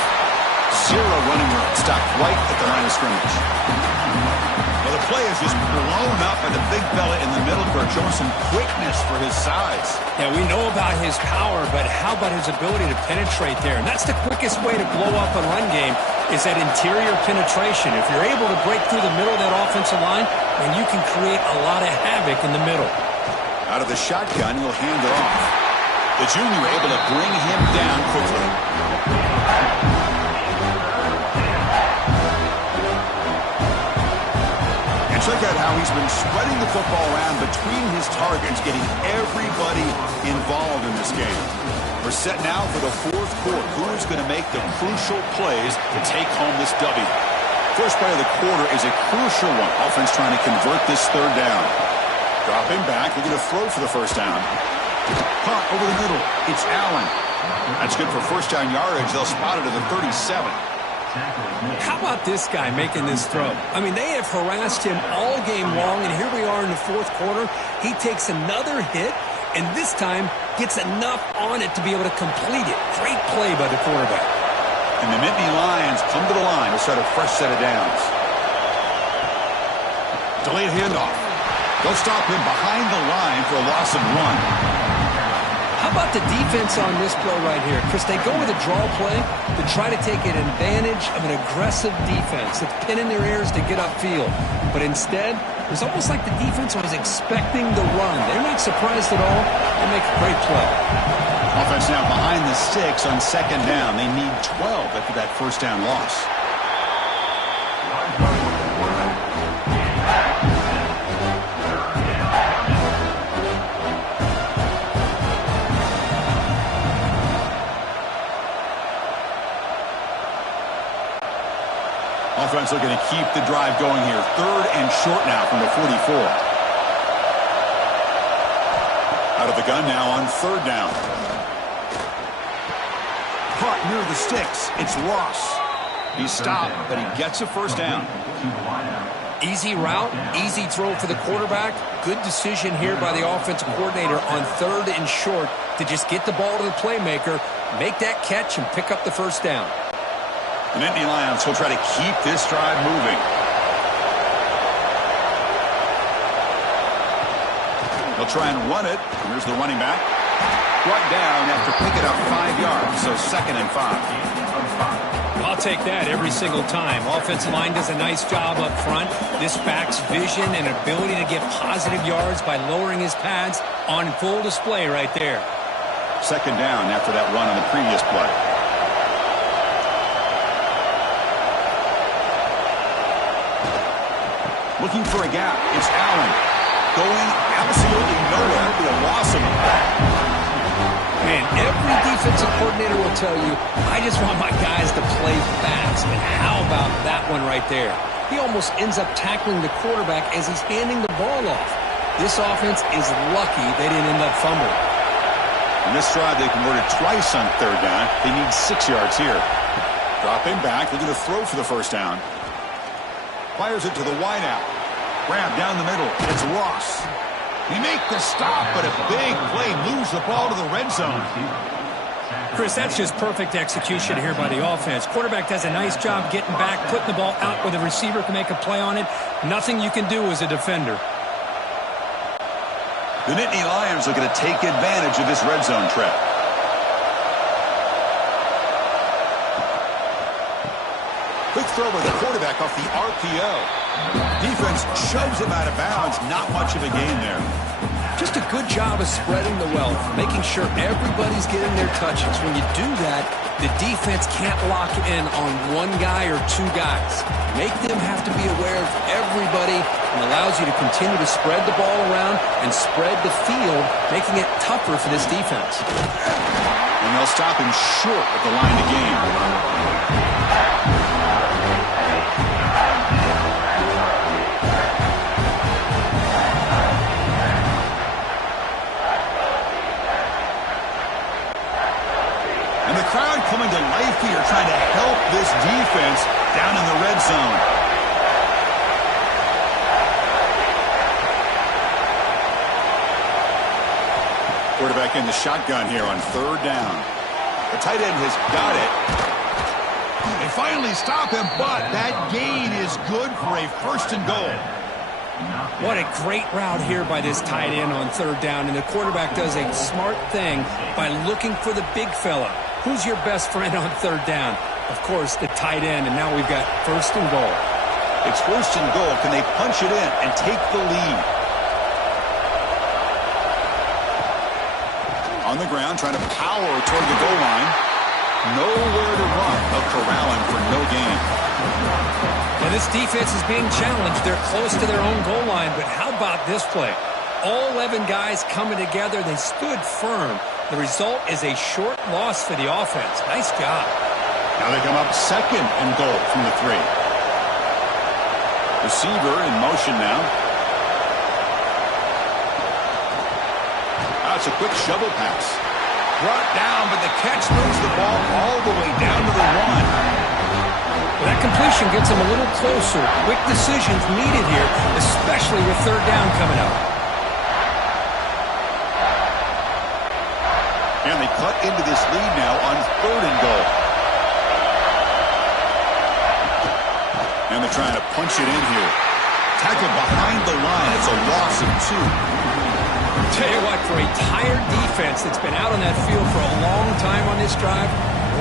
0 running room, stopped right at the line of scrimmage. Well, the play is just blown up by the big fella in the middle court, showing some quickness for his size. Yeah, we know about his power, but how about his ability to penetrate there? And that's the quickest way to blow up a run game, is that interior penetration. If you're able to break through the middle of that offensive line, then you can create a lot of havoc in the middle. Out of the shotgun, he'll hand it off. The junior able to bring him down quickly. And check out how he's been spreading the football around between his targets, getting everybody involved in this game. We're set now for the fourth quarter. Who is going to make the crucial plays to take home this W? First play of the quarter is a crucial one. Offense trying to convert this third down. Dropping back, they're going to throw for the first down. Caught over the middle. It's Allen. That's good for first down yardage. They'll spot it at the 37. How about this guy making this throw? I mean, they have harassed him all game long, and here we are in the fourth quarter. He takes another hit, and this time gets enough on it to be able to complete it. Great play by the quarterback. And the Nittany Lions come to the line to start a fresh set of downs. Delayed handoff. They'll stop him behind the line for a loss of 1. How about the defense on this play right here? Chris, they go with a draw play to try to take an advantage of an aggressive defense that's pinning their ears to get upfield. But instead, it was almost like the defense was expecting the run. They're not surprised at all. They make a great play. Offense now behind the sticks on second down. They need 12 after that first down loss. Offense looking to keep the drive going here. Third and short now from the 44. Out of the gun now on third down. Caught near the sticks. It's Ross. He's stopped, but he gets a first down. Easy route, easy throw for the quarterback. Good decision here by the offensive coordinator on third and short to just get the ball to the playmaker, make that catch, and pick up the first down. The Nittany Lions will try to keep this drive moving. They'll try and run it. Here's the running back. Brought down after picking up 5 yards, so 2nd and 5. I'll take that every single time. Offensive line does a nice job up front. This back's vision and ability to get positive yards by lowering his pads on full display right there. 2nd down after that run on the previous play. Looking for a gap. It's Allen. Going absolutely nowhere. It'll be a loss of him. Man, every defensive coordinator will tell you, I just want my guys to play fast. And how about that one right there? He almost ends up tackling the quarterback as he's handing the ball off. This offense is lucky they didn't end up fumbling. In this drive, they converted twice on third down. They need 6 yards here. Dropping back. They're going to throw for the first down. Fires it to the wideout. Grab down the middle. It's Ross. He make the stop, but a big play moves the ball to the red zone. Chris, that's just perfect execution here by the offense. Quarterback does a nice job getting back, putting the ball out where the receiver can make a play on it. Nothing you can do as a defender. The Nittany Lions are going to take advantage of this red zone trap. Quick throw by the quarterback off the RPO. Defense shoves him out of bounds. Not much of a gain there. Just a good job of spreading the wealth, making sure everybody's getting their touches. When you do that, the defense can't lock in on one guy or two guys. Make them have to be aware of everybody and allows you to continue to spread the ball around and spread the field, making it tougher for this defense. And they'll stop him short at the line of game. And the crowd coming to life here, trying to help this defense down in the red zone. Quarterback in the shotgun here on third down. The tight end has got it. They finally stop him, but that gain is good for a first and goal. What a great route here by this tight end on third down, and the quarterback does a smart thing by looking for the big fella. Who's your best friend on third down? Of course, the tight end, and now we've got first and goal. It's first and goal. Can they punch it in and take the lead? On the ground, trying to power toward the goal line. Nowhere to run. They'll corral him for no gain. And this defense is being challenged. They're close to their own goal line, but how about this play? All 11 guys coming together. They stood firm. The result is a short loss for the offense. Nice job. Now they come up second and goal from the 3. Receiver in motion now. That's a quick shovel pass. Brought down, but the catch moves the ball all the way down to the 1. Well, that completion gets them a little closer. Quick decisions needed here, especially with third down coming up. And they cut into this lead now on third and goal. And they're trying to punch it in here. Tackled behind the line. It's a loss of 2. Tell you what, for a tired defense that's been out on that field for a long time on this drive,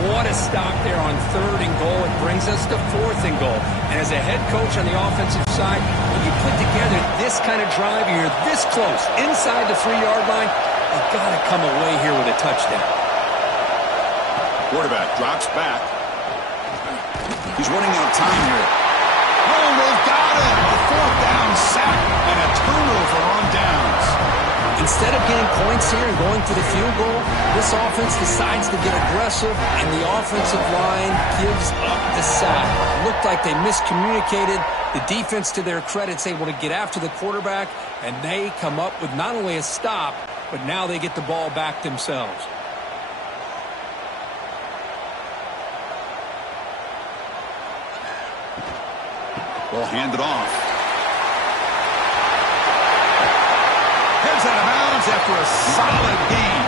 what a stop there on third and goal. It brings us to fourth and goal. And as a head coach on the offensive side, when you put together this kind of drive, you're this close, inside the 3-yard line, you've got to come away here with a touchdown. Quarterback drops back. He's running out of time here. Oh, they've got him. A fourth down sack and a turnover on downs. Instead of getting points here and going for the field goal, this offense decides to get aggressive, and the offensive line gives up the sack. Looked like they miscommunicated. The defense, to their credit, is able to get after the quarterback, and they come up with not only a stop, but now they get the ball back themselves. Ball handed off. Heads out of bounds after a solid gain.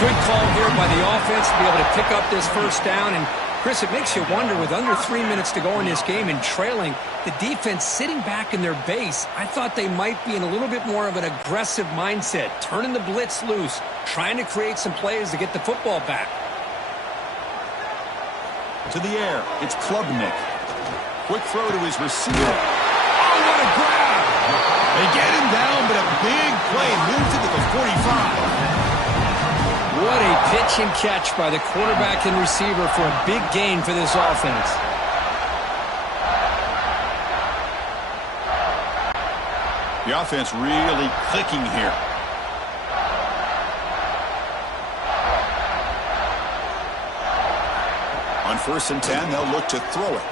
Good call here by the offense to be able to pick up this first down. And, Chris, it makes you wonder, with under 3 minutes to go in this game and trailing, the defense sitting back in their base, I thought they might be in a little bit more of an aggressive mindset, turning the blitz loose, trying to create some plays to get the football back. To the air, it's Klubnik. Quick throw to his receiver. Oh, what a grab! They get him down, but a big play moves it to the 45. What a pitch and catch by the quarterback and receiver for a big gain for this offense. The offense really clicking here. On 1st and 10, they'll look to throw it.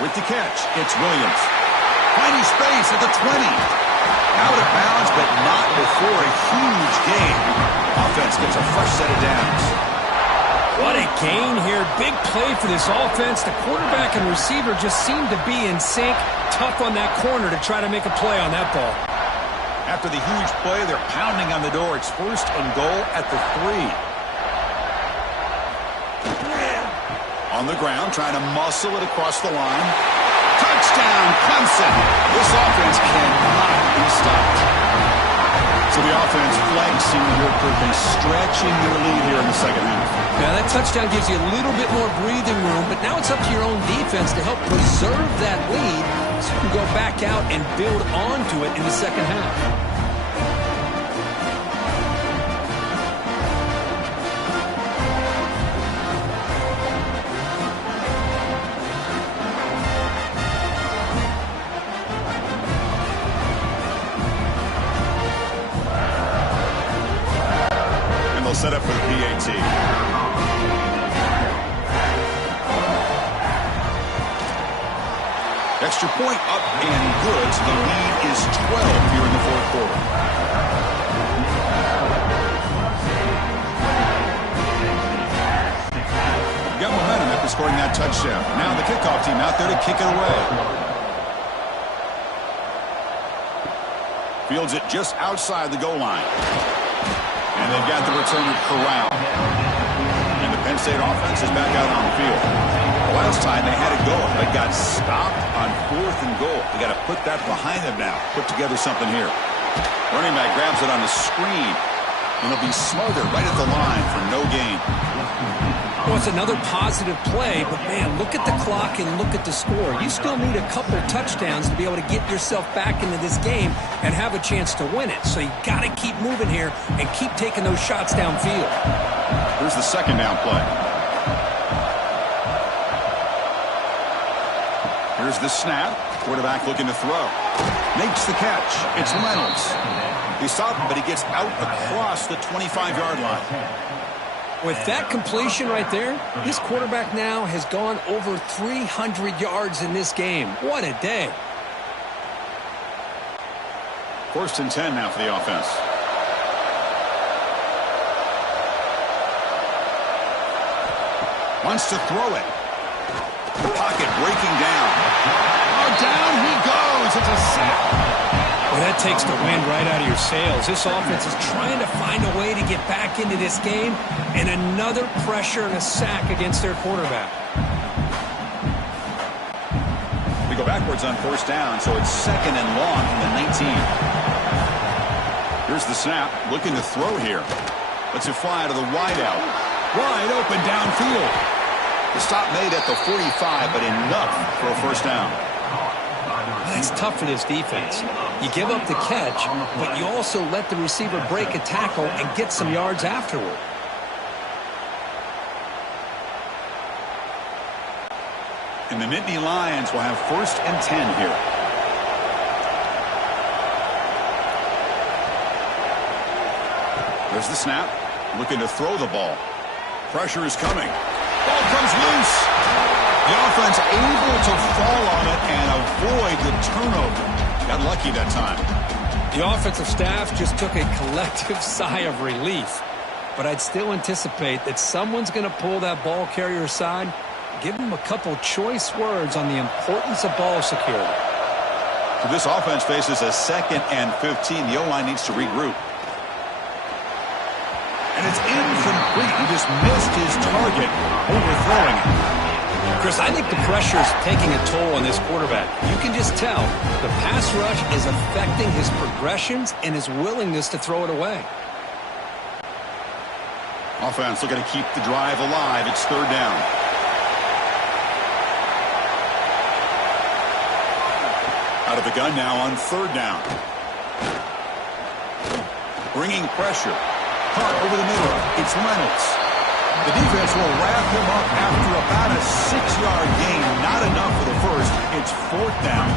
With the catch, it's Williams. Finding space at the 20. Out of bounds, but not before a huge gain. Offense gets a fresh set of downs. What a gain here. Big play for this offense. The quarterback and receiver just seem to be in sync. Tough on that corner to try to make a play on that ball. After the huge play, they're pounding on the door. It's 1st and goal at the 3. On the ground, trying to muscle it across the line. Touchdown, Clemson. This offense cannot be stopped. So the offense flexing here quickly, stretching their lead here in the second half. Now that touchdown gives you a little bit more breathing room, but now it's up to your own defense to help preserve that lead so you can go back out and build onto it in the second half. Set up for the PAT. Extra point up and good. So the lead is 12 here in the 4th quarter. Got momentum after scoring that touchdown. Now the kickoff team out there to kick it away. Fields it just outside the goal line. And they've got the returner corralled. And the Penn State offense is back out on the field. The last time they had it going, they got stopped on 4th and goal. They got to put that behind them now. Put together something here. Running back grabs it on the screen. And they'll be smothered right at the line for no gain. Well, it's another positive play, but, man, look at the clock and look at the score. You still need a couple touchdowns to be able to get yourself back into this game and have a chance to win it. So you got to keep moving here and keep taking those shots downfield. Here's the second down play. Here's the snap. Quarterback looking to throw. Makes the catch. It's Reynolds. He stopped him, but he gets out across the 25-yard line. With that completion right there, this quarterback now has gone over 300 yards in this game. What a day. 1st and 10 now for the offense. Wants to throw it. Pocket breaking down. Oh, down he goes. It's a sack. Well, that takes the wind right out of your sails. This offense is trying to find a way to get back into this game, and another pressure and a sack against their quarterback. We go backwards on 1st down, so it's 2nd and long from the 19. Here's the snap, looking to throw here. Lets it fly to the wideout. Wide open downfield. The stop made at the 45, but enough for a 1st down. That's tough for this defense. You give up the catch, but you also let the receiver break a tackle and get some yards afterward. And the Nittany Lions will have 1st and 10 here. There's the snap. Looking to throw the ball. Pressure is coming. Ball comes loose. The offense able to fall on it and avoid the turnover. Got lucky that time. The offensive staff just took a collective sigh of relief. But I'd still anticipate that someone's going to pull that ball carrier aside, give him a couple choice words on the importance of ball security. So this offense faces a 2nd and 15. The O-line needs to regroup. And it's incomplete. He just missed his target, overthrowing it. Chris, I think the pressure is taking a toll on this quarterback. You can just tell the pass rush is affecting his progressions and his willingness to throw it away. Offense looking to keep the drive alive. It's 3rd down. Out of the gun now on 3rd down. Bringing pressure. Hart over the middle. It's Reynolds. The defense will wrap him up after about a 6-yard gain. Not enough for the 1st. It's 4th down.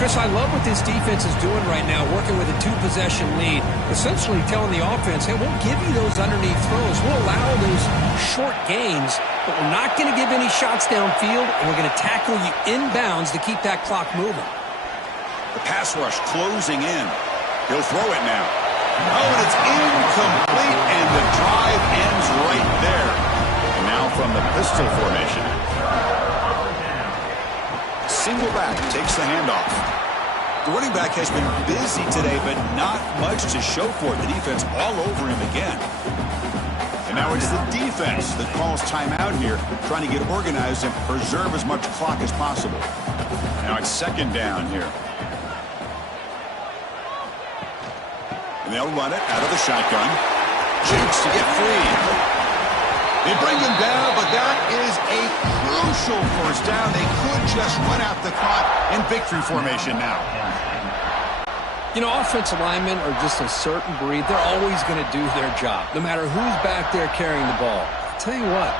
Chris, I love what this defense is doing right now, working with a 2-possession lead, essentially telling the offense, hey, we'll give you those underneath throws. We'll allow those short gains, but we're not going to give any shots downfield, and we're going to tackle you inbounds to keep that clock moving. The pass rush closing in. He'll throw it now. Oh, and it's incomplete, and the drive ends right there. And now from the pistol formation. Single back takes the handoff. The running back has been busy today, but not much to show for it. The defense all over him again. And now it's the defense that calls timeout here, trying to get organized and preserve as much clock as possible. Now it's 2nd down here. And they'll run it out of the shotgun. Jukes to get free. They bring him down, but that is a crucial 1st down. They could just run out the clock in victory formation now. You know, offensive linemen are just a certain breed. They're always going to do their job, no matter who's back there carrying the ball. I'll tell you what,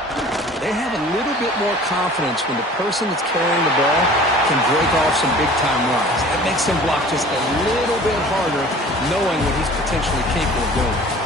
they have a little bit more confidence when the person that's carrying the ball can break off some big-time runs. That makes them block just a little bit harder, knowing what he's potentially capable of doing.